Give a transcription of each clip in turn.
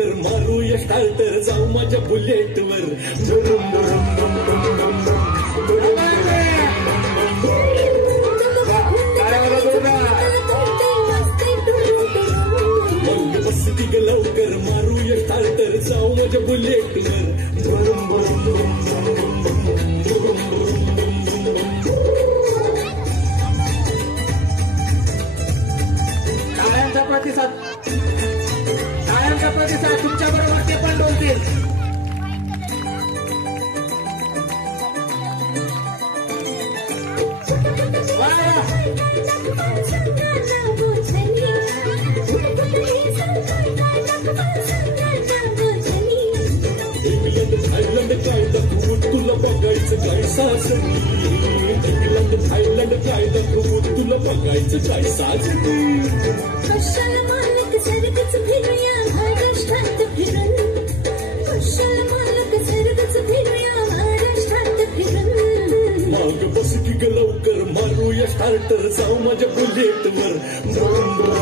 लवकर मारूया स्टार्टर जाऊ माझ्या बुलेटवर दुरुम दुरुम दुम दुम दुम दुम मग बस की ग लवकर मारूया स्टार्टर जाऊ माझ्या बुलेटवर दुरुम दुरुम दुम दुम टाळ्यांचा प्रतिसाद तुमच्या बरोबर ते पण बोलतील. इंग्लंड थायलंड काय दाखवू तुला बघायचं काय साजनी इंग्लंड थायलंड काय दाखवू तुला बघायचं काय साजनी कशाला मालक सरकच फिरूया महाराष्ट्रात फिरून कशाला मालक सरकच फिरूया महाराष्ट्रात फिरून मग बस की ग लवकर मारूया स्टार्टर जाऊ माझ्या बुलेटवर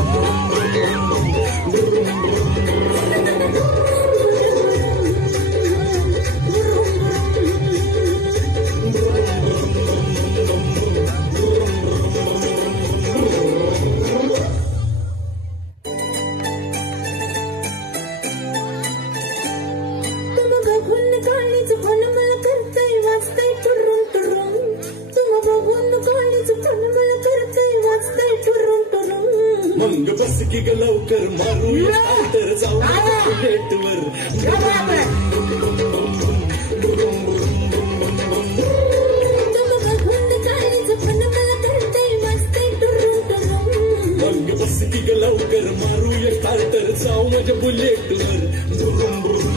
मग बस की ग लवकर मारूया स्टार्टर जाऊ माझ्या बुलेटवर मग बस की ग लवकर मारूया स्टार्टर जाऊ माझ्या बुलेटवर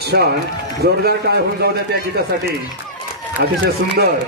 छान जोरदार टाळ होऊन जाऊ द्या त्या गीतासाठी. अतिशय सुंदर.